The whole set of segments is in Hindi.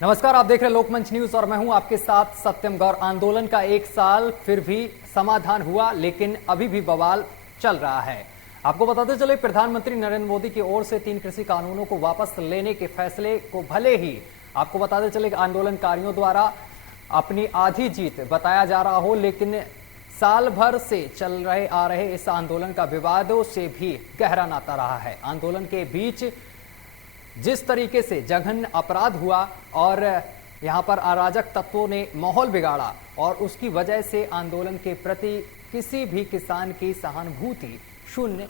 नमस्कार, आप देख रहे हैं लोकमंच न्यूज और मैं हूं आपके साथ सत्यम गौर। आंदोलन का एक साल फिर भी समाधान हुआ, लेकिन अभी भी बवाल चल रहा है। आपको बताते चले, प्रधानमंत्री नरेंद्र मोदी की ओर से 3 कृषि कानूनों को वापस लेने के फैसले को भले ही आपको बताते चले आंदोलनकारियों द्वारा अपनी आधी जीत बताया जा रहा हो, लेकिन साल भर से चल रहे आ रहे इस आंदोलन का विवादों से भी गहरा नाता रहा है। आंदोलन के बीच जिस तरीके से जघन्य अपराध हुआ और यहाँ पर अराजक तत्वों ने माहौल बिगाड़ा और उसकी वजह से आंदोलन के प्रति किसी भी किसान की सहानुभूति शून्य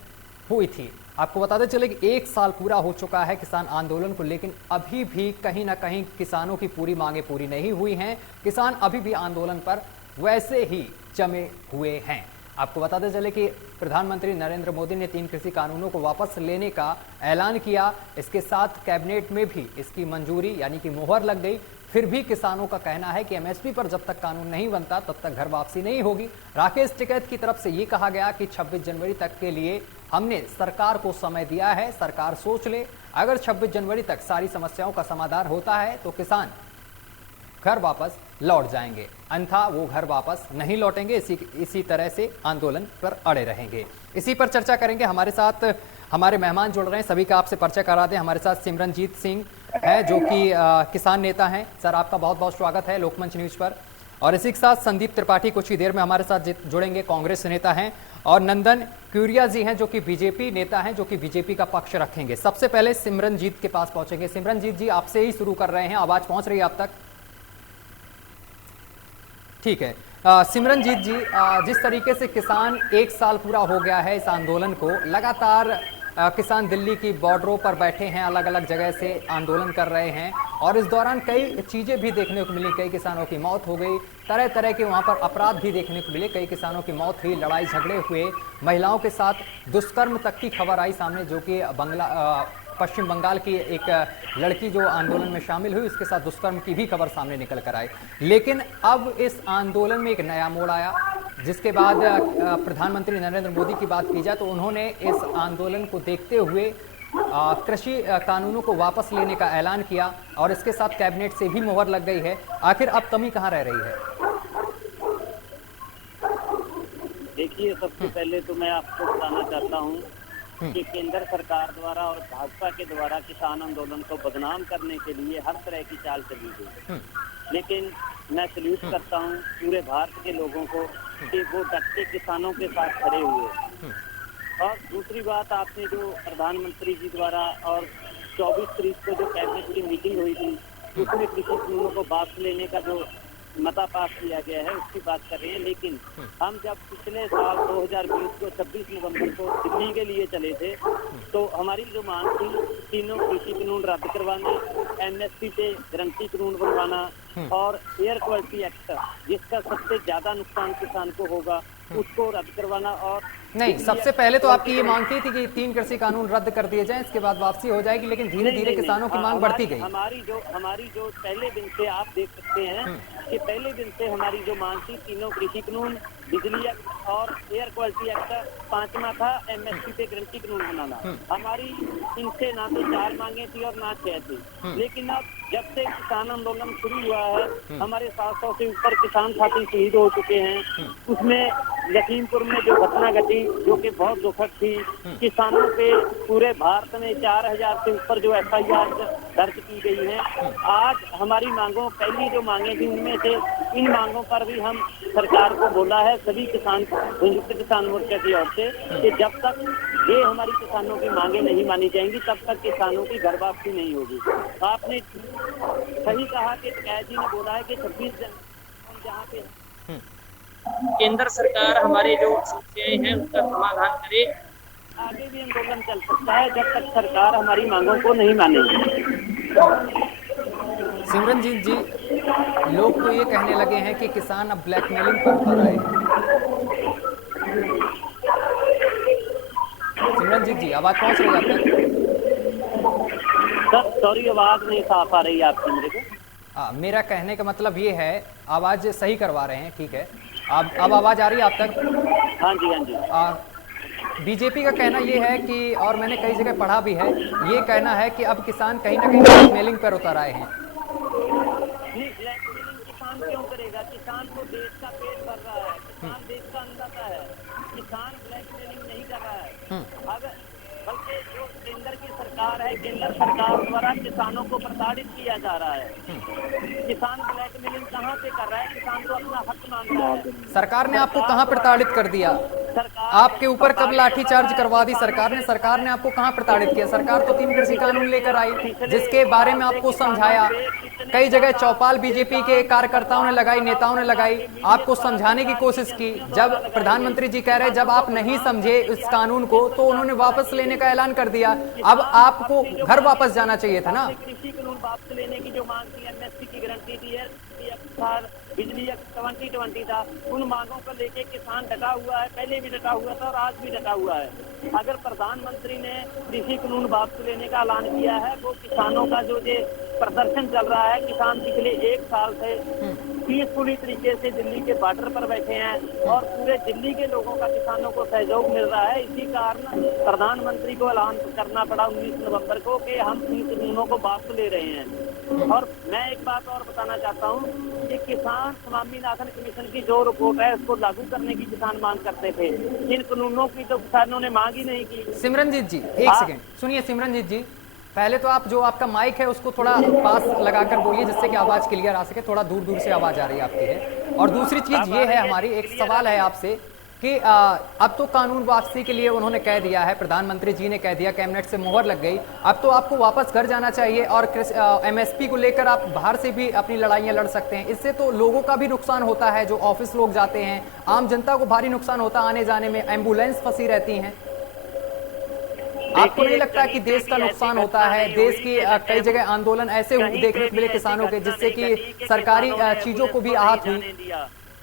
हुई थी। आपको बताते चले कि 1 साल पूरा हो चुका है किसान आंदोलन को, लेकिन अभी भी कहीं ना कहीं किसानों की पूरी मांगे पूरी नहीं हुई हैं। किसान अभी भी आंदोलन पर वैसे ही जमे हुए हैं। आपको बताते चले कि प्रधानमंत्री नरेंद्र मोदी ने 3 कृषि कानूनों को वापस लेने का ऐलान किया। इसके साथ कैबिनेट में भी इसकी मंजूरी यानी कि मोहर लग गई। फिर भी किसानों का कहना है कि एमएसपी पर जब तक कानून नहीं बनता तब तक घर वापसी नहीं होगी। राकेश टिकैत की तरफ से ये कहा गया कि 26 जनवरी तक के लिए हमने सरकार को समय दिया है, सरकार सोच ले। अगर 26 जनवरी तक सारी समस्याओं का समाधान होता है तो किसान घर वापस लौट जाएंगे, अन्यथा वो घर वापस नहीं लौटेंगे। इसी तरह से आंदोलन पर अड़े रहेंगे। इसी पर चर्चा करेंगे। हमारे साथ हमारे मेहमान जुड़ रहे हैं, सभी का आपसे परिचय करा दें। हमारे साथ सिमरनजीत सिंह है जो कि किसान नेता हैं। सर, आपका बहुत बहुत स्वागत है लोकमंच न्यूज पर। और इसी के साथ संदीप त्रिपाठी कुछ ही देर में हमारे साथ जुड़ेंगे, कांग्रेस नेता हैं। और नंदन क्यूरिया जी हैं जो कि बीजेपी नेता हैं, जो कि बीजेपी का पक्ष रखेंगे। सबसे पहले सिमरनजीत के पास पहुंचेंगे। सिमरनजीत जी, आपसे ही शुरू कर रहे हैं। आवाज पहुंच रही है आप तक? ठीक है। सिमरनजीत जी, जिस तरीके से किसान 1 साल पूरा हो गया है इस आंदोलन को, लगातार किसान दिल्ली की बॉर्डरों पर बैठे हैं, अलग अलग जगह से आंदोलन कर रहे हैं और इस दौरान कई चीज़ें भी देखने को मिली। कई किसानों की मौत हो गई, तरह तरह के वहाँ पर अपराध भी देखने को मिले। कई किसानों की मौत हुई, लड़ाई झगड़े हुए, महिलाओं के साथ दुष्कर्म तक की खबर आई सामने, जो कि पश्चिम बंगाल की एक लड़की जो आंदोलन में शामिल हुई, उसके साथ दुष्कर्म की भी खबर सामने निकल कर आई। लेकिन अब इस आंदोलन में एक नया मोड़ आया, जिसके बाद प्रधानमंत्री नरेंद्र मोदी की बात की जाए तो उन्होंने इस आंदोलन को देखते हुए कृषि कानूनों को वापस लेने का ऐलान किया और इसके साथ कैबिनेट से भी मोहर लग गई है। आखिर अब कमी कहाँ रह रही है? देखिए, सबसे पहले तो मैं आपको बताना चाहता हूँ कि केंद्र सरकार द्वारा और भाजपा के द्वारा किसान आंदोलन को बदनाम करने के लिए हर तरह की चाल चली गई। लेकिन मैं सल्यूट करता हूँ पूरे भारत के लोगों को कि वो डट के किसानों के साथ खड़े हुए। और दूसरी बात, आपने जो प्रधानमंत्री जी द्वारा और 24 तारीख को जो कैबिनेट की मीटिंग हुई थी, उसमें कृषि कानूनों को वापस लेने का जो मता पास किया गया है उसकी बात कर रहे हैं। लेकिन हम जब पिछले साल 2020 को 26 नवंबर को दिल्ली के लिए चले थे तो हमारी जो मांग थी, तीनों कृषि कानून रद्द करवाने, एमएसपी पे गारंटी कानून बनवाना और एयर क्वालिटी एक्ट, जिसका सबसे ज्यादा नुकसान किसान को होगा, उसको रद्द करवाना। और नहीं, सबसे पहले तो आपकी ये मांग थी कि 3 कृषि कानून रद्द कर दिए जाएं, इसके बाद वापसी हो जाएगी, लेकिन धीरे धीरे किसानों की मांग बढ़ती गई। हमारी जो पहले दिन से आप देख सकते हैं कि पहले दिन से हमारी जो मांग थी, तीनों कृषि कानून, बिजली एक्ट और एयर क्वालिटी एक्ट, 5वां था एमएसपी पे गारंटी कानून बनाना। हमारी इनसे ना तो 4 मांगे थी और ना 6 थी। लेकिन अब जब से किसान आंदोलन शुरू हुआ है, हमारे 700 से ऊपर किसान साथी शहीद हो चुके हैं। उसमें लखीमपुर में जो घटना घटी, जो कि बहुत दुखद थी, किसानों पे पूरे भारत में 4000 से ऊपर जो एफआईआर दर्ज की गई है। आज हमारी मांगों, पहली जो मांगे थी उनमें से इन मांगों पर भी हम सरकार को बोला है, सभी किसान, संयुक्त किसान मोर्चा की ओर से, कि जब तक ये हमारी किसानों की मांगे नहीं मानी जाएंगी तब तक किसानों की घर वापसी नहीं होगी। आपने सही कहा कि कैद जी ने बोला है कि 26 जनवरी जहाँ पे केंद्र सरकार हमारे जो समस्याएं हैं उनका समाधान करे। आगे भी आंदोलन चल सकता है जब तक सरकार हमारी मांगों को नहीं मानेगी। सिमरनजीत जी, लोग तो ये कहने लगे हैं कि किसान अब ब्लैकमेलिंग पर उतर आए हैं। सिमरनजीत जी, आवाज पहुंच रही है आप तक? सॉरी, आवाज नहीं साफ आ रही है आपकी मेरे को। मेरा कहने का मतलब ये है, आवाज सही करवा रहे हैं, ठीक है। अब आवाज आ रही है आप तक? हाँ जी, हाँ जी। बीजेपी का कहना ये है कि, और मैंने कई जगह पढ़ा भी है, ये कहना है कि अब किसान कहीं ना कहीं ब्लैकमेलिंग पर उतर आए हैं। नहीं, ब्लैकमेलिंग किसान क्यों करेगा? किसान को देश का पेट भर रहा है, किसान देश का अन्नदाता है, किसान ब्लैकमेलिंग नहीं कर रहा है। अगर बल्कि जो केंद्र की सरकार है, केंद्र सरकार द्वारा किसानों को प्रताड़ित किया जा रहा है। किसान ब्लैकमेलिंग कहाँ से कर रहा है? किसान तो अपना हक मांग रहा है। सरकार ने आपको कहाँ प्रताड़ित कर दिया? आपके ऊपर कब लाठीचार्ज करवा दी सरकार ने? सरकार ने आपको कहाँ प्रताड़ित किया? सरकार तो 3 कृषि कानून लेकर आई, जिसके बारे में आपको समझाया। कई जगह चौपाल बीजेपी के कार्यकर्ताओं ने लगाई, नेताओं ने लगाई, आपको समझाने की कोशिश की। जब प्रधानमंत्री जी कह रहे जब आप नहीं समझे इस कानून को, तो उन्होंने वापस लेने का ऐलान कर दिया। अब आपको घर वापस जाना चाहिए था ना। कृषि कानून वापस लेने की जो मांग थी, एमएसपी की गारंटी दी है, बिजली 2020 था, उन मांगों को लेके किसान डटा हुआ है। पहले भी डटा हुआ था और आज भी डटा हुआ है। अगर प्रधानमंत्री ने कृषि कानून वापस लेने का ऐलान किया है, वो किसानों का जो ये प्रदर्शन चल रहा है, किसान पिछले 1 साल से पीसफुली तरीके से दिल्ली के बॉर्डर पर बैठे हैं और पूरे दिल्ली के लोगों का किसानों को सहयोग मिल रहा है। इसी कारण प्रधानमंत्री को ऐलान करना पड़ा 19 नवंबर को कि हम इन कानूनों को वापस ले रहे हैं। और मैं एक बात और बताना चाहता हूँ कि किसान स्वामीनाथन कमीशन की जो रिपोर्ट है, उसको लागू करने की किसान मांग करते थे। इन कानूनों की तो किसानों ने मांग ही नहीं की। सिमरनजीत जी, एक सेकेंड सुनिए। सिमरनजीत जी, पहले तो आप जो आपका माइक है उसको थोड़ा पास लगाकर बोलिए, जिससे कि आवाज क्लियर आ सके। थोड़ा दूर दूर से आवाज आ रही है आपकी है। और दूसरी चीज ये है, हमारी एक सवाल है आपसे कि अब तो कानून वापसी के लिए उन्होंने कह दिया है, प्रधानमंत्री जी ने कह दिया, कैबिनेट से मोहर लग गई। अब तो आपको वापस घर जाना चाहिए और एमएसपी को लेकर आप बाहर से भी अपनी लड़ाइयां लड़ सकते हैं। इससे तो लोगों का भी नुकसान होता है, जो ऑफिस लोग जाते हैं, आम जनता को भारी नुकसान होता है आने जाने में, एम्बुलेंस फंसी रहती हैं। आपको नहीं लगता कि देश का नुकसान होता है? देश की कई जगह आंदोलन ऐसे देखने को मिले किसानों के, जिससे कि सरकारी चीजों को भी आहत हुई।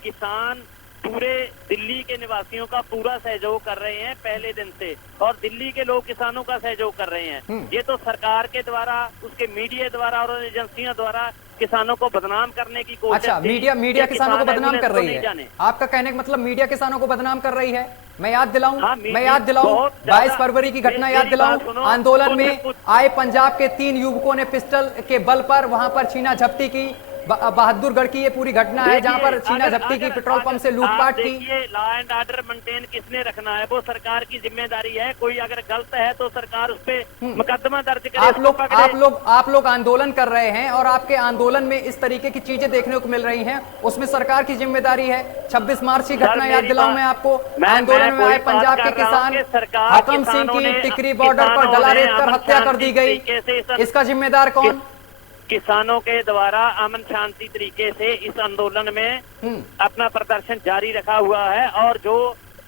किसान पूरे दिल्ली के निवासियों का पूरा सहयोग कर रहे हैं पहले दिन से, और दिल्ली के लोग किसानों का सहयोग कर रहे हैं। ये तो सरकार के द्वारा, उसके मीडिया द्वारा और एजेंसियों द्वारा किसानों को बदनाम करने की कोशिश। अच्छा, मीडिया किसानों को बदनाम कर रही है? आपका कहने का मतलब मीडिया किसानों को बदनाम कर रही है? मैं याद दिलाऊं 22 फरवरी की घटना याद दिलाऊं। आंदोलन में आए पंजाब के 3 युवकों ने पिस्टल के बल पर वहां पर छीना झपटी की। बहादुरगढ़ की ये पूरी घटना है, जहां पर छीना झपटी की, पेट्रोल पंप से लूटपाट की। लॉ एंड ऑर्डर मेंटेन किसने रखना है? वो सरकार की जिम्मेदारी है। कोई अगर गलत है तो सरकार उस पे मुकदमा दर्ज करे। आप लोग आंदोलन कर रहे हैं और आपके आंदोलन में इस तरीके की चीजें देखने को मिल रही हैं, उसमें सरकार की जिम्मेदारी है। 26 मार्च की घटना याद दिलाऊं मैं आपको। आंदोलन में आए पंजाब के किसान हकम सिंह की टिकरी बॉर्डर पर गला रेत कर हत्या कर दी गई। इसका जिम्मेदार कौन? किसानों के द्वारा अमन शांति तरीके से इस आंदोलन में अपना प्रदर्शन जारी रखा हुआ है। और जो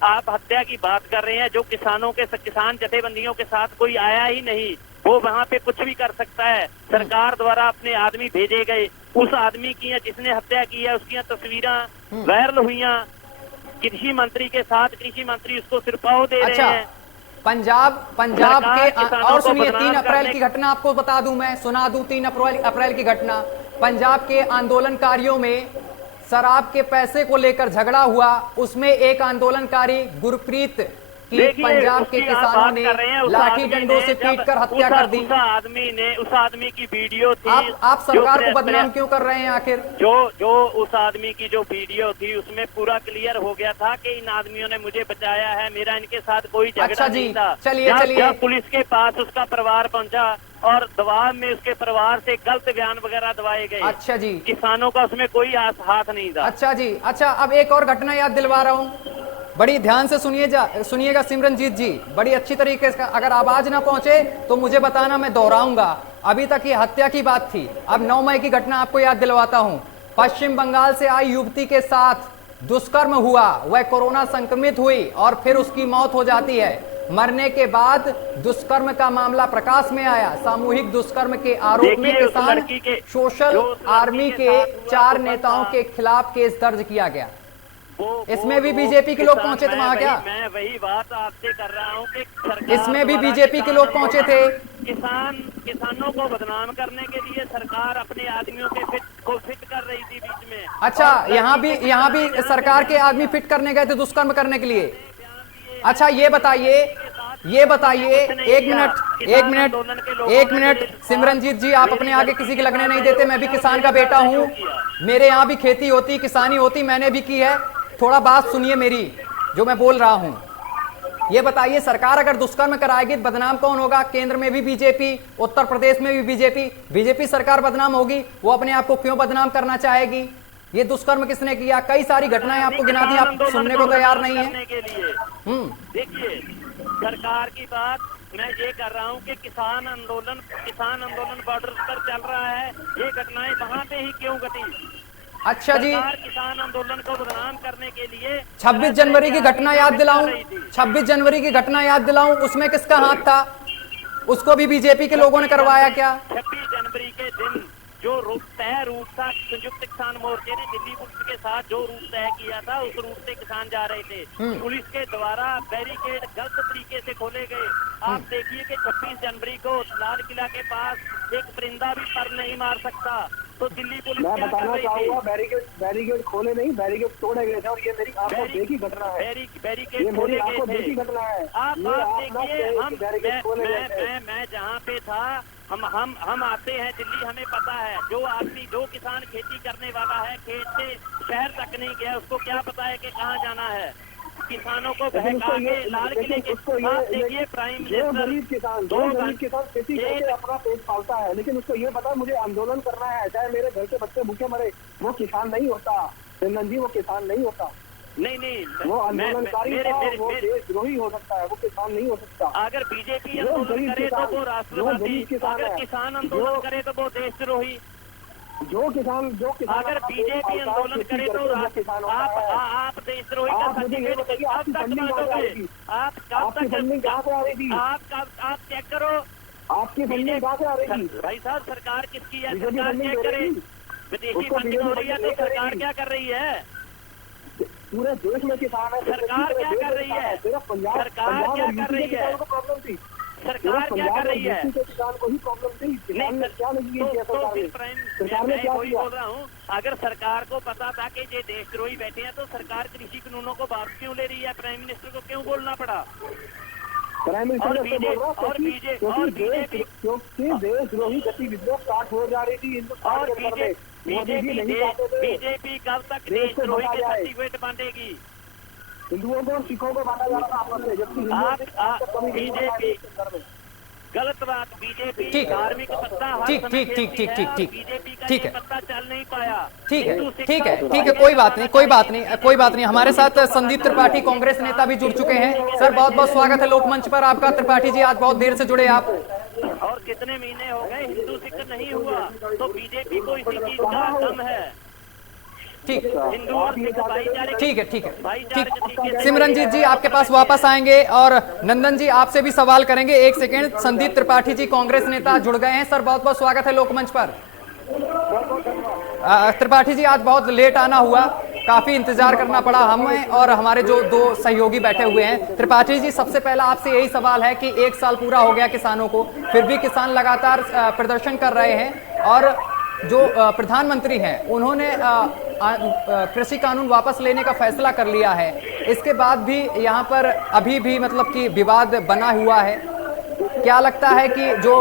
आप हत्या की बात कर रहे हैं, जो किसान जथेबंदियों के साथ कोई आया ही नहीं, वो वहाँ पे कुछ भी कर सकता है। सरकार द्वारा अपने आदमी भेजे गए, उस आदमी की जिसने हत्या की है उसकी तस्वीरें वायरल हुई। कृषि मंत्री के साथ कृषि मंत्री उसको सिरपाव दे रहे हैं। पंजाब के, और सुनिए 3 अप्रैल की घटना आपको बता दूं, मैं सुना दूं 3 अप्रैल की घटना। पंजाब के आंदोलनकारियों में शराब के पैसे को लेकर झगड़ा हुआ। उसमें एक आंदोलनकारी गुरप्रीत कि पंजाब के किसानों ने लाठी डंडों से पीटकर हत्या कर दी। उस आदमी की वीडियो थी। आप सरकार को बदनाम क्यों कर रहे हैं आखिर? जो उस आदमी की जो वीडियो थी, उसमें पूरा क्लियर हो गया था कि इन आदमियों ने मुझे बचाया है, मेरा इनके साथ कोई झगड़ा नहीं था। चलिए पुलिस के पास उसका परिवार पहुंचा और दबाव में उसके परिवार से गलत बयान वगैरह दबाए गए। अच्छा जी, किसानों का उसमें कोई हाथ नहीं था। अच्छा जी, अच्छा अब एक और घटना याद दिलवा रहा हूँ, बड़ी ध्यान से सुनिएगा सिमरनजीत जी, बड़ी अच्छी तरीके से। अगर आवाज ना पहुंचे तो मुझे बताना, मैं दोहराऊंगा। अभी तक ये हत्या की बात थी, अब 9 मई की घटना आपको याद दिलवाता हूं। पश्चिम बंगाल से आई युवती के साथ दुष्कर्म हुआ, वह कोरोना संक्रमित हुई और फिर उसकी मौत हो जाती है। मरने के बाद दुष्कर्म का मामला प्रकाश में आया। सामूहिक दुष्कर्म के आरोप में किसान सोशल आर्मी के 4 नेताओं के खिलाफ केस दर्ज किया गया। इसमें भी बीजेपी के लोग पहुंचे थे वहां क्या? मैं वही बात आपसे कर रहा हूं कि इसमें भी बीजेपी के लोग पहुंचे थे। किसानों को बदनाम करने के लिए सरकार अपने आदमियों को फिट कर रही थी बीच में। अच्छा, यहाँ भी सरकार के आदमी फिट करने गए थे दुष्कर्म करने के लिए। अच्छा ये ये बताइए, एक मिनट सिमरनजीत जी, आप अपने आगे किसी के लगने नहीं देते। मैं भी किसान का बेटा हूं, मेरे यहाँ भी खेती होती, किसानी होती, मैंने भी की है। थोड़ा बात सुनिए मेरी, जो मैं बोल रहा हूं। ये बताइए, सरकार अगर दुष्कर्म कराएगी तो बदनाम कौन होगा? केंद्र में भी बीजेपी, उत्तर प्रदेश में भी बीजेपी। बीजेपी सरकार बदनाम होगी, वो अपने आप को क्यों बदनाम करना चाहेगी? ये दुष्कर्म किसने किया? कई सारी घटनाएं आपको गिना दी, आप सुनने को तैयार नहीं है। देखिए, सरकार की बात मैं ये कर रहा हूँ कि किसान आंदोलन बॉर्डर पर चल रहा है, ये घटनाएं वहाँ पे ही क्यों घटी? अच्छा जी, किसान आंदोलन को बदनाम करने के लिए 26 जनवरी की घटना याद दिलाऊं, 26 जनवरी की घटना याद दिलाऊं, उसमें किसका हाथ था? उसको भी बीजेपी के लोगों ने करवाया क्या? 26 जनवरी के दिन जो तय रूट था, संयुक्त किसान मोर्चे ने दिल्ली पुलिस के साथ जो रूट तय किया था, उस रूट से किसान जा रहे थे। पुलिस के द्वारा बैरिकेड गलत तरीके से खोले गए। आप देखिए कि 26 जनवरी को लाल किला के पास एक परिंदा भी पर नहीं मार सकता, तो दिल्ली पुलिस मैं बताना चाहूंगा, बैरिकेड खोले नहीं, बैरिकेड तोड़े गए थे, और ये मेरी आंखों देखी घटना है। बैरिकेड खोले गए थे, घटना है। आप देखिए, मैं जहाँ पे था, हम आते हैं दिल्ली, हमें पता है। जो किसान खेती करने वाला है, खेत से शहर तक नहीं गया, उसको क्या पता है कि कहाँ जाना है? किसानों को बहका के लाल किले के साथ देखिए, प्राइम मिनिस्टर गरीब किसान खेती करके अपना पेट पालता है, लेकिन उसको ये पता है मुझे आंदोलन करना है, चाहे मेरे घर के बच्चे भूखे मरे, वो किसान नहीं होता। चंदन जी, वो किसान नहीं होता। नहीं, वो आंदोलनकारी था, वो देशद्रोही हो सकता है, वो किसान नहीं हो सकता। अगर बीजेपी आंदोलन करे तो वो राष्ट्रवादी, अगर किसान आंदोलन करे तो वो देशद्रोही। जो किसान अगर बीजेपी आंदोलन करे तो आप देशद्रोही का सर्टिफिकेट कब तक बांटोगे? आप फंडिंग कहाँ से आ रही थी? आप चेक करो, आपकी फंडिंग कहाँ से आ रही थी? भाई साहब, सरकार किसकी है? सरकार चेक करे। विदेशी फंडिंग हो रही है तो सरकार क्या कर रही है? पूरे देश में किसान है, सरकार क्या कर रही है? सरकार क्या कर रही है? प्रॉब्लम थी, सरकार क्या कर रही है? किसान को ही प्रॉब्लम थी। किसान ने क्या नहीं किया? सरकार ने क्या किया? बोल रहा हूँ, अगर सरकार को पता था कि ये देशद्रोही बैठे हैं, तो सरकार कृषि कानूनों को वापस क्यों ले रही है? प्राइम मिनिस्टर को क्यों बोलना पड़ा? प्राइम मिनिस्टर क्योंकि देशद्रोही गतिविधियां स्टार्ट हो जा रही थी हिंदुस्तान के अंदर में। बीजेपी कब तक देशद्रोही के सर्टिफिकेट बांटेगी? हिंदुओं को और सिखों को बांटा जा रहा आपस में, जबकि बीजेपी गलत बात। बीजेपी धार्मिक सत्ता ठीक, बीजेपी का पत्ता चल नहीं पाया। ठीक है, कोई बात नहीं। हमारे साथ संदीप त्रिपाठी, कांग्रेस नेता भी जुड़ चुके हैं। सर, बहुत बहुत स्वागत है लोकमंच पर आपका। त्रिपाठी जी, आज बहुत देर से जुड़े आप। और कितने महीने हो गए हिंदू सिख नहीं हुआ, तो बीजेपी को इसी चीज का दम है। ठीक है। भाईचारे सिमरनजीत जी आपके पास वापस आएंगे, और नंदन जी आपसे भी सवाल करेंगे। एक सेकेंड, संदीप त्रिपाठी जी कांग्रेस नेता जुड़ गए हैं। सर, बहुत बहुत स्वागत है लोकमंच पर। त्रिपाठी जी, आज बहुत लेट आना हुआ, काफी इंतजार करना पड़ा हमें और हमारे जो दो सहयोगी बैठे हुए हैं। त्रिपाठी जी, सबसे पहला आपसे यही सवाल है कि 1 साल पूरा हो गया किसानों को, फिर भी किसान लगातार प्रदर्शन कर रहे हैं, और जो प्रधानमंत्री हैं उन्होंने कृषि कानून वापस लेने का फैसला कर लिया है। इसके बाद भी यहाँ पर अभी भी मतलब कि विवाद बना हुआ है। क्या लगता है कि जो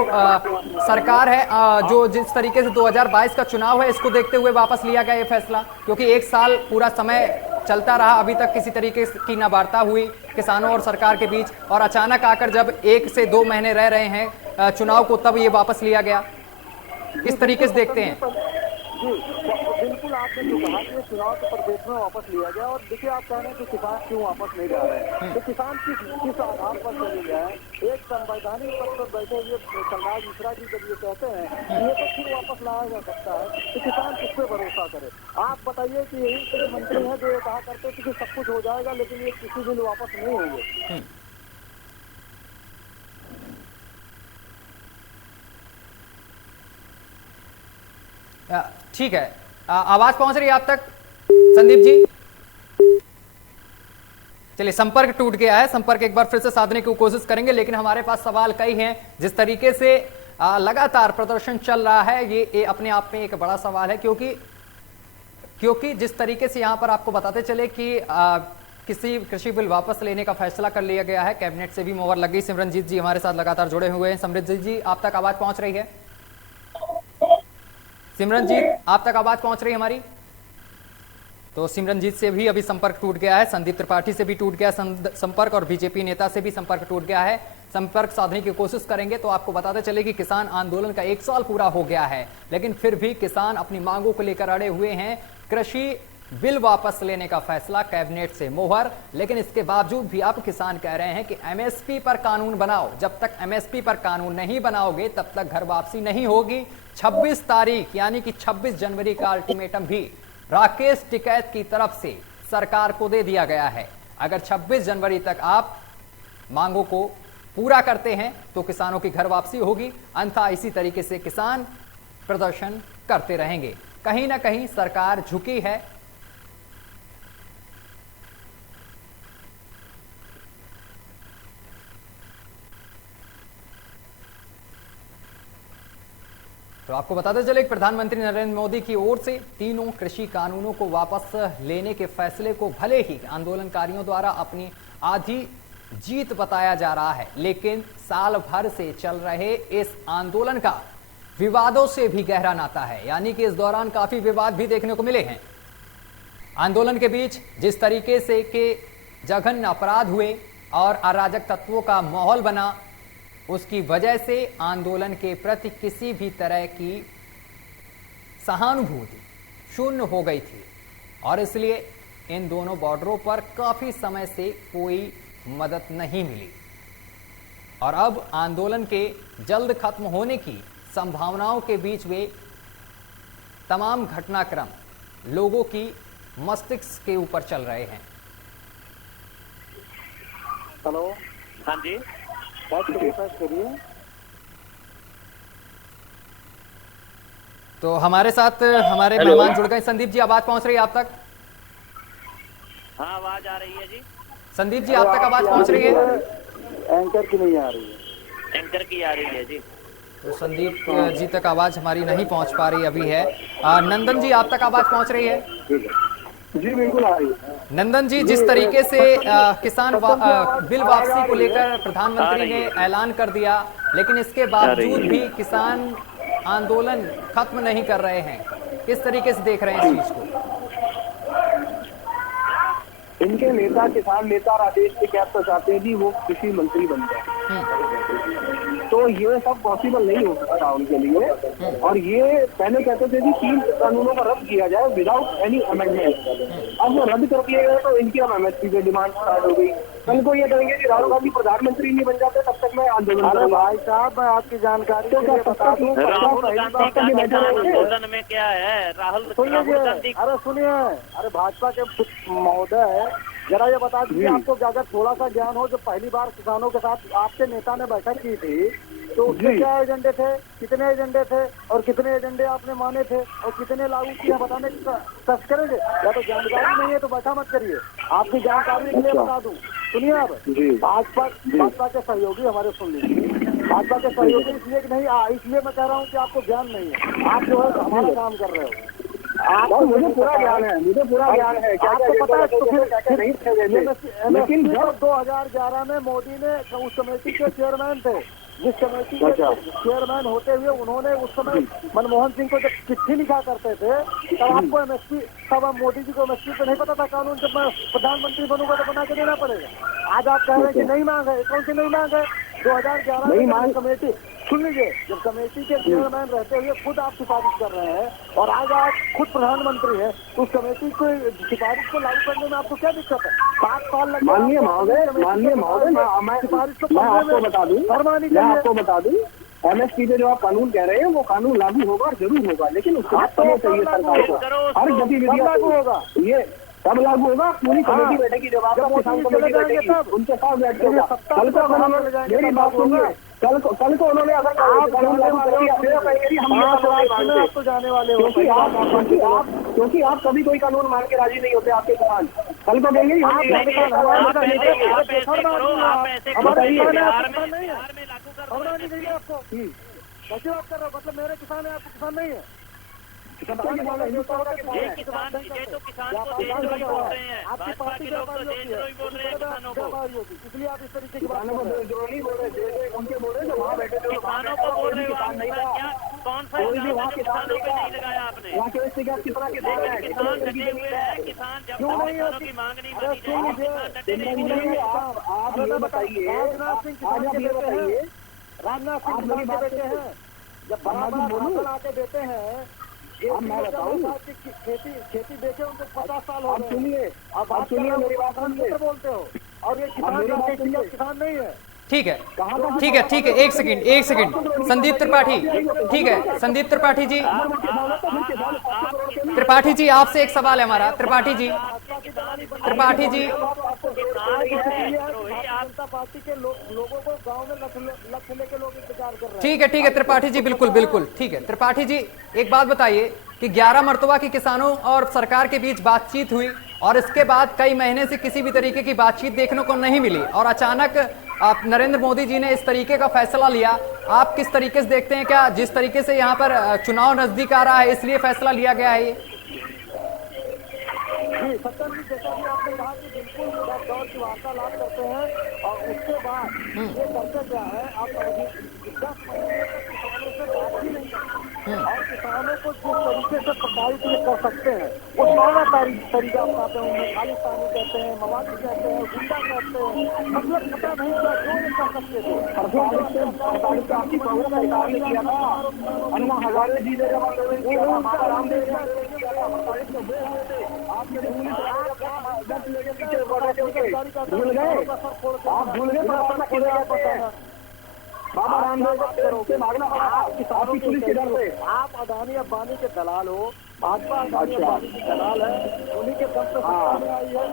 सरकार है, जो जिस तरीके से 2022 का चुनाव है, इसको देखते हुए वापस लिया गया ये फैसला? क्योंकि 1 साल पूरा समय चलता रहा, अभी तक किसी तरीके की न वार्ता हुई किसानों और सरकार के बीच, और अचानक आकर जब 1 से 2 महीने रह रहे हैं चुनाव को, तब ये वापस लिया गया। किस तरीके से देखते हैं? बिल्कुल, आपने जो कहा कि चुनाव के परिपेक्ष में वापस लिया गया, और देखिए आप कह रहे हैं कि किसान क्यों वापस नहीं जा रहे हैं, तो किसान किस आधार पर चले गया है? एक संवैधानिक पद पर बैठे हुए कलराज मिश्रा जी जब ये कहते हैं ये तो फिर वापस लाया जा सकता है, तो किसान किस पे भरोसा करे? आप बताइए कि यही सारे मंत्री हैं जो ये कहा करते थे कि सब कुछ हो जाएगा, लेकिन ये किसी दिन वापस नहीं होंगे। ठीक है, आवाज पहुंच रही है आप तक संदीप जी? चलिए, संपर्क टूट गया है, संपर्क एक बार फिर से साधने की कोशिश करेंगे, लेकिन हमारे पास सवाल कई हैं। जिस तरीके से लगातार प्रदर्शन चल रहा है, ये अपने आप में एक बड़ा सवाल है, क्योंकि जिस तरीके से यहाँ पर आपको बताते चले कि किसी कृषि बिल वापस लेने का फैसला कर लिया गया है, कैबिनेट से भी मोहर लग गई। सिमरनजीत जी हमारे साथ लगातार जुड़े हुए हैं। सिमरनजीत जी, आप तक आवाज पहुंच रही है? सिमरनजीत, आप तक आवाज पहुंच रही है हमारी? तो सिमरनजीत से भी अभी संपर्क टूट गया है, संदीप त्रिपाठी से भी टूट गया संपर्क, और बीजेपी नेता से भी संपर्क टूट गया है। संपर्क साधने की कोशिश करेंगे तो आपको बताते चले कि किसान आंदोलन का 1 साल पूरा हो गया है, लेकिन फिर भी किसान अपनी मांगों को लेकर अड़े हुए हैं। कृषि बिल वापस लेने का फैसला, कैबिनेट से मोहर, लेकिन इसके बावजूद भी अब किसान कह रहे हैं कि एमएसपी पर कानून बनाओ। जब तक एमएसपी पर कानून नहीं बनाओगे तब तक घर वापसी नहीं होगी। 26 तारीख यानी कि 26 जनवरी का अल्टीमेटम भी राकेश टिकैत की तरफ से सरकार को दे दिया गया है। अगर 26 जनवरी तक आप मांगों को पूरा करते हैं तो किसानों की घर वापसी होगी, अन्यथा इसी तरीके से किसान प्रदर्शन करते रहेंगे। कहीं ना कहीं सरकार झुकी है। तो आपको बताते चले कि प्रधानमंत्री नरेंद्र मोदी की ओर से तीनों कृषि कानूनों को वापस लेने के फैसले को भले ही आंदोलनकारियों द्वारा अपनी आधी जीत बताया जा रहा है, लेकिन साल भर से चल रहे इस आंदोलन का विवादों से भी गहरा नाता है। यानी कि इस दौरान काफी विवाद भी देखने को मिले हैं। आंदोलन के बीच जिस तरीके से के जघन्य अपराध हुए और अराजक तत्वों का माहौल बना, उसकी वजह से आंदोलन के प्रति किसी भी तरह की सहानुभूति शून्य हो गई थी, और इसलिए इन दोनों बॉर्डरों पर काफी समय से कोई मदद नहीं मिली। और अब आंदोलन के जल्द खत्म होने की संभावनाओं के बीच वे तमाम घटनाक्रम लोगों की मस्तिष्क के ऊपर चल रहे हैं। हेलो, हाँ जी, करिए। तो हमारे साथ हमारे मेहमान जुड़ गए। संदीप जी, आवाज पहुंच रही है आप तक? हाँ आवाज आ रही है जी। संदीप जी, आप तक आवाज पहुंच रही है? एंकर की नहीं आ रही है। एंकर की आ रही है जी। तो संदीप जी तक आवाज हमारी नहीं पहुंच पा रही अभी है। नंदन जी, आप तक आवाज पहुंच रही है? जी बिल्कुल आ रही है। नंदन जी, जिस तरीके से किसान बिल वापसी को लेकर प्रधानमंत्री ने ऐलान कर दिया, लेकिन इसके बावजूद भी किसान आंदोलन खत्म नहीं कर रहे हैं, किस तरीके से देख रहे हैं इस चीज को? इनके नेता, किसान नेता राकेश टिकैत तो चाहते हैं कि वो कृषि मंत्री बन जाए, तो ये सब पॉसिबल नहीं हो सकता उनके लिए। और ये पहले कहते थे कि 3 कानूनों को रद्द किया जाए विदाउट एनी अमेंडमेंट। अब वो रद्द कर दिए गए तो इनकी अब एमएसपी पे डिमांड स्टार्ट हो गई। कल को ये कहेंगे कि राहुल गांधी प्रधानमंत्री नहीं बन जाते तब तक मैं आंदोलन करूंगा। भाई साहब, मैं आपकी जानकारी के लिए बता दूं, आंदोलन में क्या है राहुल गांधी। अरे सुनिए, अरे भाजपा के महोदय, जरा ये बता दीजिए, आपको अगर थोड़ा सा ज्ञान हो, जो पहली बार किसानों के साथ आपके नेता ने बैठक की थी तो उसके क्या एजेंडे थे, कितने एजेंडे थे और कितने एजेंडे आपने माने थे और कितने लागू किया, बताने की कष्ट करेंगे? या तो जानकारी नहीं है तो बैठा मत करिए, आपकी जानकारी के लिए बता दूं। सुनिए, आप भाजपा के सहयोगी हमारे सुन लीजिए, भाजपा के सहयोगी इसलिए नहीं, इसलिए मैं कह रहा हूँ कि आपको ज्ञान नहीं है, आप जो है हमारा काम कर रहे हो। आपको मुझे पूरा ज्ञान है, मुझे पूरा ज्ञान है, आपको पता है। तो फिर नहीं थे, लेकिन जब 2011 में मोदी ने उस कमेटी के चेयरमैन थे, जिस कमेटी के चेयरमैन होते हुए उन्होंने उस समय मनमोहन सिंह को जब चिट्ठी लिखा करते थे, तब आपको एमएसपी, तब अब मोदी जी को एमएसपी पे नहीं पता था कानून, जब मैं प्रधानमंत्री बनूंगा तो बना के देना पड़ेगा। आज आप कह रहे हैं कि नहीं मांग है, कौन सी नहीं मांग है? 2011 में कमेटी, सुन लीजिए, जब कमेटी के चेयरमैन रहते हुए खुद आप सिफारिश कर रहे हैं और आज आप खुद प्रधानमंत्री हैं, तो उस कमेटी को सिफारिश को लागू करने में आपको क्या दिक्कत है? 7 साल लगे। माननीय महोदय, मैं सिफारिश को आपको बता दूं, एमएसपी पे जो आप कानून कह रहे हैं वो कानून लागू होगा, जरूर होगा, लेकिन उसके बाद समय चाहिए सरकार को। हर गतिविधि लागू होगा, ये तब लागू होगा। पूरी कमेटी बैठेगी, जब आपका किसान कमेटी बैठेगी उनके साथ बैठ के कल को मेरी बात सुनिए, कल को उन्होंने अगर कानून लागू कर दिया फिर कहेंगे हम आप तो जाने वाले हो, क्योंकि आप कभी कोई कानून मान के राजी नहीं होते आपके किसान। कल को कहेंगे आपको कैसी बात कर रहे हो, मतलब मेरे किसान है आपके किसान नहीं है? ये किसान ये तो किसान को देशद्रोही बोल रहे हैं, भाजपा के लोग तो देशद्रोही बोल रहे हैं किसानों को। इसलिए आप इस तरीके की किसानों को देशद्रोही बोल रहे थे, उनके बोल रहे थे वहाँ बैठे थे, किसानों को बोल रहे हो आप, क्या कौन सा इल्जाम किसानों पे नहीं लगाया आपने? वहाँ के किस तरह के किसान डटे हुए हैं, किसान जब तक किसानों की मांग नहीं बनी जाएगी किसान डटे नहीं। आप ये बताइए, राजनाथ सिंह किसान के बेटे हैं, जब बराबर आके देते हैं, मैं बताऊँ खेती देखे उनको 50 साल हो गए। सुनिए, अब सुनिए मेरी बात, बोलते हो और ये किसान नहीं है। ठीक है, ठीक है, ठीक है, एक सेकंड संदीप त्रिपाठी, ठीक है संदीप त्रिपाठी जी, त्रिपाठी जी आपसे एक सवाल है हमारा, त्रिपाठी जी पार्टी के लोगों को गांव में लक्ष्य लेके लोग इंतजार कर रहे हैं। ठीक है त्रिपाठी जी, बिल्कुल ठीक है। त्रिपाठी जी एक बात बताइए कि 11 मरतबा की किसानों और सरकार के बीच बातचीत हुई और इसके बाद कई महीने से किसी भी तरीके की बातचीत देखने को नहीं मिली और अचानक आप नरेंद्र मोदी जी ने इस तरीके का फैसला लिया, आप किस तरीके से देखते हैं? क्या जिस तरीके से यहाँ पर चुनाव नजदीक आ रहा है इसलिए फैसला लिया गया है ये? जी सत्यम जी, जैसा कि आपने कहा कि बिल्कुल दौर की वार्तालाप करते हैं और उसके बाद ये करते क्या है, आप 10 महीने तक किसानों से बात ही नहीं करते और किसानों को जिस तरीके से प्रताड़ित कर सकते हैं वो सारा तरीका अपनाते हैं। उन्हें खालिस्तानी कहते हैं, मवादी कहते हैं, गुंडा कहते हैं, मतलब पता नहीं क्या जो ये कर सकते थे। आपकी किया था अन्ना हजारे जी ने जब भूल गए, आप भूल गए बाबा रामदेव से मांगना पड़ा आपकी पुलिस के डर से। आप अदानी अंबानी के दलाल हो, भाजपा अदानी अंबानी की दलाल है, उन्हीं के दम से सरकार में आई है।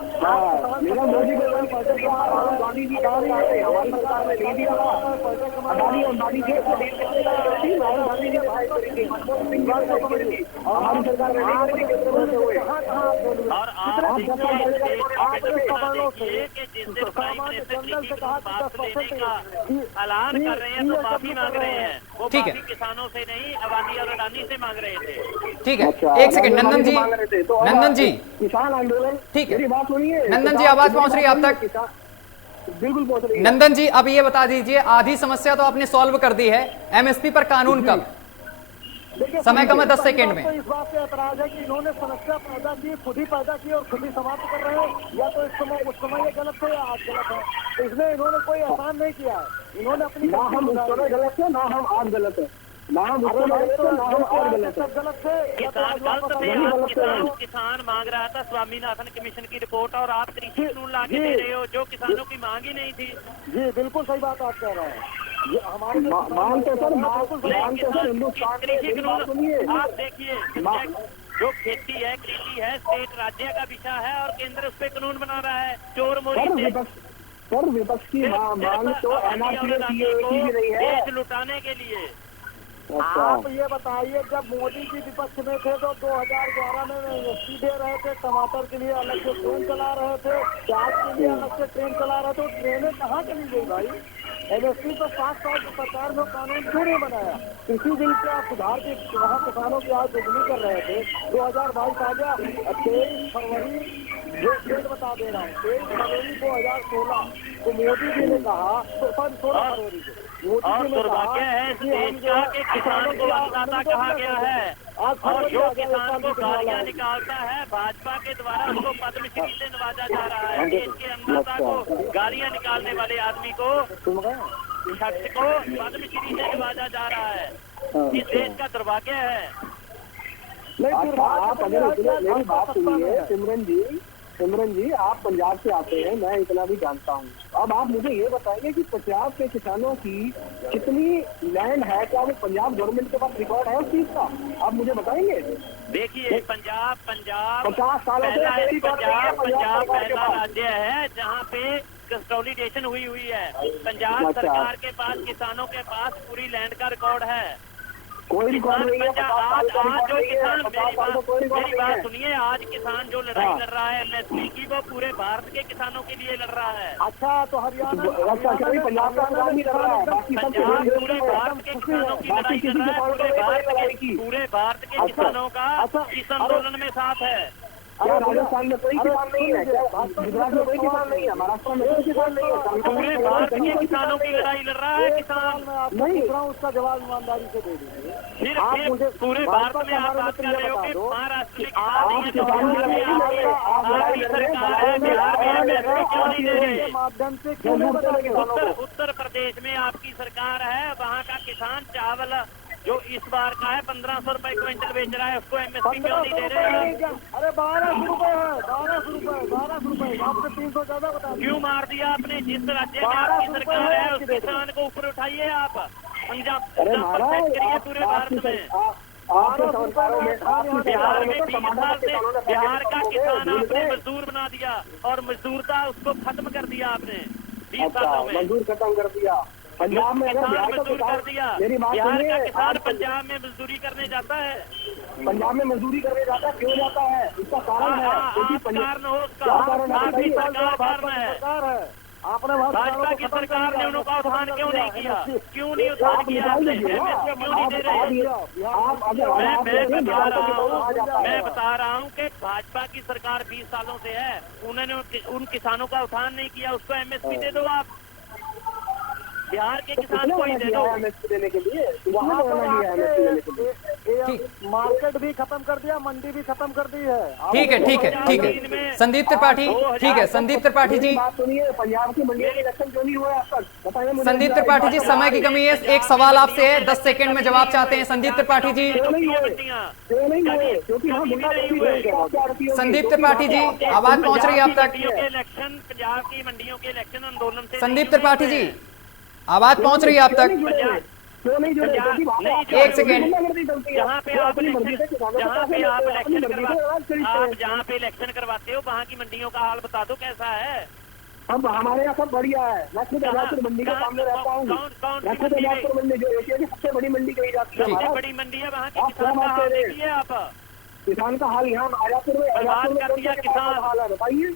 मेरा मोदी गांधी जी हमारी सरकार ने नहीं दिया अदानी अंबानी के हमारी सरकार ऐलान कर रहे हैं तो माफी मांग रहे हैं, वो ठीक है, किसानों से नहीं अबानी और अडानी से मांग रहे थे। ठीक है, एक सेकंड नंदन जी, किसान आंदोलन, ठीक है, बात सुनिए नंदन जी आवाज पहुंच रही है आप तक? बिल्कुल पहुंच रही है। नंदन जी अब ये बता दीजिए, आधी समस्या तो आपने सॉल्व कर दी है, एमएसपी पर कानून कब? समय कम है 10 सेकंड में। तो इस बात पे एतराज है कि इन्होंने समस्या पैदा की, खुद ही पैदा की और खुद ही समाप्त कर रहे हैं, या तो इस समय उस समय ये गलत है या आज गलत है। तो इसमें इन्होंने कोई आसान नहीं किया है, इन्होंने अपनी ना हम उस समय गलत है ना हम आज गलत है, ना हम उस समय गलत है ना हम आज गलत है। किसान मांग रहा था स्वामीनाथन कमीशन की रिपोर्ट और आप कृषि कानून ला के दे रहे हो जो किसानों की मांग ही नहीं थी। जी बिल्कुल सही बात आप कह रहे हैं। हमारे मानते सर हिंदुस्तान में आप देखिए जो खेती है कृषि है स्टेट राज्य का विषय है और केंद्र उस पर कानून बना रहा है चोर मोरी सर विपक्ष की मांग तो देश लुटाने के लिए। आप ये बताइए जब मोदी जी विपक्ष में थे तो 2011 में एमएसपी दे रहे थे, टमाटर के लिए अलग से ट्रेन चला रहे थे, प्याज के लिए अलग से ट्रेन चला रहे थे, ट्रेनें कहाँ चली गई भाई? एमएसपी तो 7 साल की सरकार में कानून क्यों नहीं बनाया? कृषि बिल के आप सुधार के वहाँ किसानों की आज दुगनी कर रहे थे। 2022 आ गया, 23 फरवरी जो डेट बता दे रहा हूँ 23 फरवरी 2016 तो मोदी जी ने कहा, 16 फरवरी को और दुर्भाग्य है इस देश का कि किसान को अन्नदाता कहा गया है और जो किसान को गालियां निकालता है भाजपा के द्वारा उसको पद्मश्री से नवाजा जा रहा है। देश के अन्नदाता को गालियां निकालने वाले आदमी को शख्स को पद्मश्री से नवाजा जा रहा है। इस देश का दुर्भाग्य है। आप अगर मेरी बात सुनिए सिमरन जी, आप पंजाब से आते हैं, मैं इतना भी जानता हूँ। अब आप मुझे ये बताइए कि पंजाब के किसानों की कितनी लैंड है, क्या वो पंजाब गवर्नमेंट के पास रिकॉर्ड है उस चीज का? आप मुझे बताएंगे? देखिए पंजाब 50 सालों से पंजाब पहला राज्य है जहाँ पे कंसोलिडेशन हुई है। पंजाब सरकार के पास किसानों के पास पूरी लैंड का रिकॉर्ड है। कोई रिकॉर्ड नहीं है, आज जो किसान, कोई रिकॉर्ड मेरी बात सुनिए, आज किसान जो लड़ाई लड़ रहा है एमएसपी की, वो पूरे भारत के किसानों के लिए लड़ रहा है। अच्छा, तो हरियाणा पंजाब का किसान नहीं लड़ रहा है, बाकी सब पूरे भारत के किसानों की लड़ाई लड़ रहा है, पूरे भारत के किसानों का इस आंदोलन में साथ है। क्या राजस्थान में कोई किसान नहीं है? गुजरात में कोई किसान नहीं है? महाराष्ट्र में कोई किसान नहीं है? पूरे भारत के किसानों की लड़ाई लड़ रहा है किसान। नहीं, उसका जवाब ईमानदारी से दे दीजिए। फिर पूरे भारत में आप बात कर रहे हो कि महाराष्ट्र में माध्यम से उत्तर प्रदेश में आपकी सरकार है, वहाँ का किसान चावल जो इस बार का है 1500 रुपए क्विंटल बेच रहा है, उसको एमएसपी क्यों नहीं दे रहे हैं? अरे 1200 रुपए है, 1200 रुपए आपसे 300 ज्यादा बता। क्यों मार दिया आपने? जिस राज्य में आपकी सरकार है उस किसान को ऊपर उठाइए आप। पंजाब करिए पूरे भारत में। बिहार में 20 साल से बिहार का किसान आपने मजदूर बना दिया और मजदूरता उसको खत्म कर दिया आपने 20 सालों में। मजदूर खत्म कर दिया पंजाब में, किसान मजदूर कर दिया। बिहार का किसान पंजाब में मजदूरी करने जाता है, पंजाब में मजदूरी करने जाता है, क्यों जाता है? इसका कारण है, कारण हो उसका, आपकी सरकार कारण है। आपने भाजपा की सरकार ने उनका उत्थान क्यों नहीं किया? क्यों नहीं उत्थान किया आपने? क्यों नहीं दे रहे? मैं बता रहा हूँ कि भाजपा की सरकार 20 सालों से है, उन्होंने उन किसानों का उत्थान नहीं किया, उसको एमएसपी दे दो आप। बिहार के किसान को ही दे दो एमएसपी देने के लिए। मार्केट भी खत्म कर दिया, मंडी भी खत्म कर दी है। ठीक है, ठीक है, ठीक है। संदीप त्रिपाठी, ठीक है, संदीप त्रिपाठी जी, सुनिए, पंजाब की मंडी में इलेक्शन क्यों नहीं हुआ अब तक? बताइए मुझे। संदीप त्रिपाठी जी, समय की कमी है, एक सवाल आपसे है, 10 सेकंड में जवाब चाहते हैं। संदीप त्रिपाठी जी, क्यों नहीं हुए? क्योंकि हम संदीप त्रिपाठी जी, आवाज पहुंच रही है आप तक? इलेक्शन, पंजाब की मंडियों के इलेक्शन आंदोलन से। संदीप त्रिपाठी जी, आवाज पहुंच रही है आप तक? क्यों नहीं जुड़े? एक सेकेंड, जहाँ पे आप इलेक्शन करवाते हो वहाँ की मंडियों का हाल बता दो कैसा है। अब हमारे यहाँ सब बढ़िया है। मैं खुद अजापुर मंडी के सामने रहता हूँ। मैं खुद अजापुर मंडी जो एशिया की सबसे बड़ी मंडी कही जाती है, सबसे बड़ी मंडी है, वहाँ के किसान का हाल देखिए आप। किसान का हाल यहाँ अजापुर में किसान हाल है, बताइए।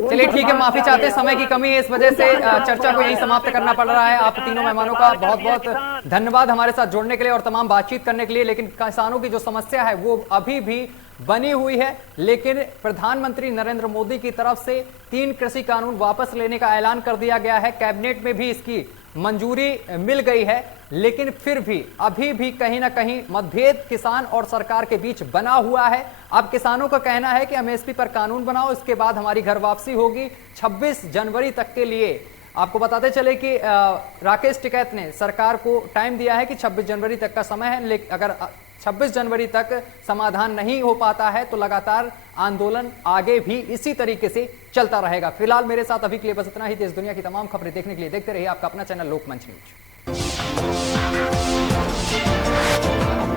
चलिए ठीक है, माफी चाहते हैं, समय की कमी है, इस वजह से चर्चा को यहीं समाप्त करना पड़ रहा है। आप तीनों मेहमानों का बहुत बहुत धन्यवाद हमारे साथ जुड़ने के लिए और तमाम बातचीत करने के लिए। लेकिन किसानों की जो समस्या है वो अभी भी बनी हुई है, लेकिन प्रधानमंत्री नरेंद्र मोदी की तरफ से 3 कृषि कानून वापस लेने का ऐलान कर दिया गया है। कैबिनेट में भी इसकी मंजूरी मिल गई है, लेकिन फिर भी अभी भी कहीं ना कहीं मतभेद किसान और सरकार के बीच बना हुआ है। अब किसानों का कहना है कि एमएसपी पर कानून बनाओ, इसके बाद हमारी घर वापसी होगी 26 जनवरी तक के लिए। आपको बताते चले कि राकेश टिकैत ने सरकार को टाइम दिया है कि 26 जनवरी तक का समय है, लेकिन अगर 26 जनवरी तक समाधान नहीं हो पाता है तो लगातार आंदोलन आगे भी इसी तरीके से चलता रहेगा। फिलहाल मेरे साथ अभी के लिए बस इतना ही। देश दुनिया की तमाम खबरें देखने के लिए देखते रहिए आपका अपना चैनल लोकमंच न्यूज।